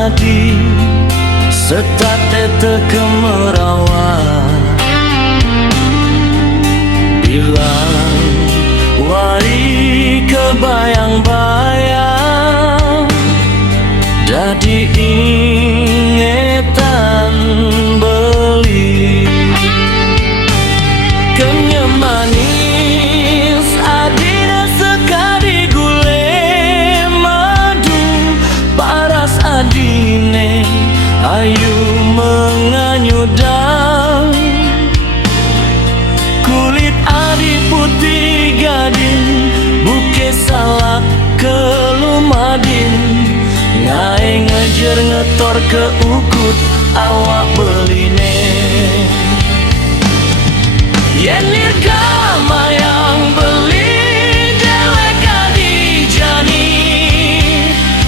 adi setate kemerawat bilang wari kebayang-bayang jadi ingetan beli kenyam manis adina sekali gule madu paras adine ayu menganyudang kulit adi putih gading buke salak kelumadin ngai ngejer ngetor ke ukut awak beline yenir kama yang beli dewek adi jani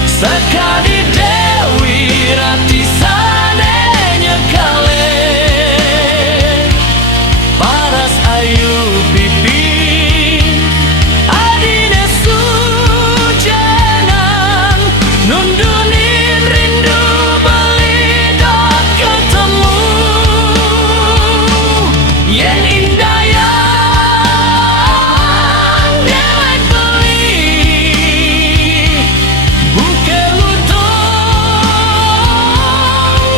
sekali dewi rati sane nyekale paras ayu pipi adine sujenan nundunin rindu beli dot ketemu yen indah yang dewek beli buke lutong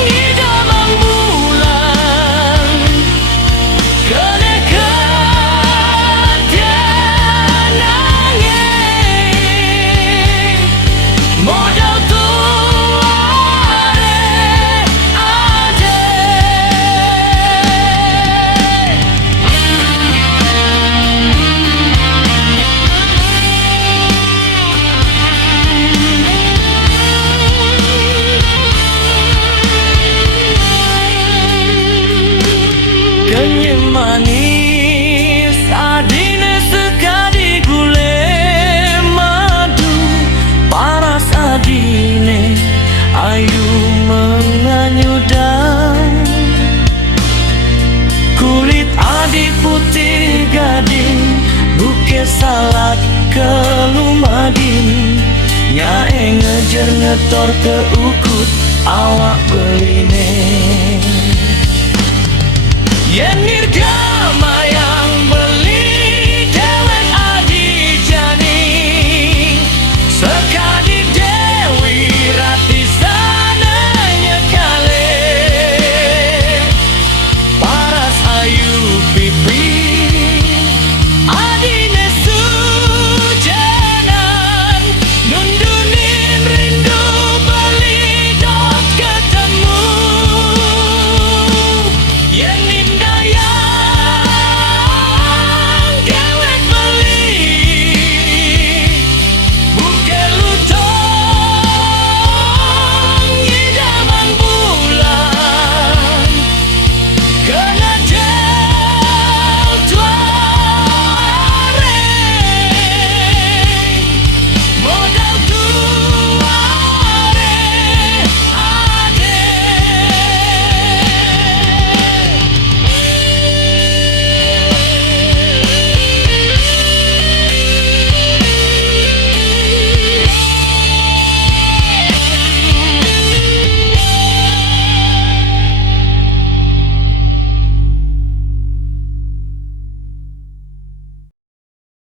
idamang bulan kedekat tianange modal tuare ade kenyam manis adine sekali gule madu paras adine ayu menganyudang kulit adi putih gading buke salak kelumadin nyae ngejer ngetor ke ukut awak beline yenir gama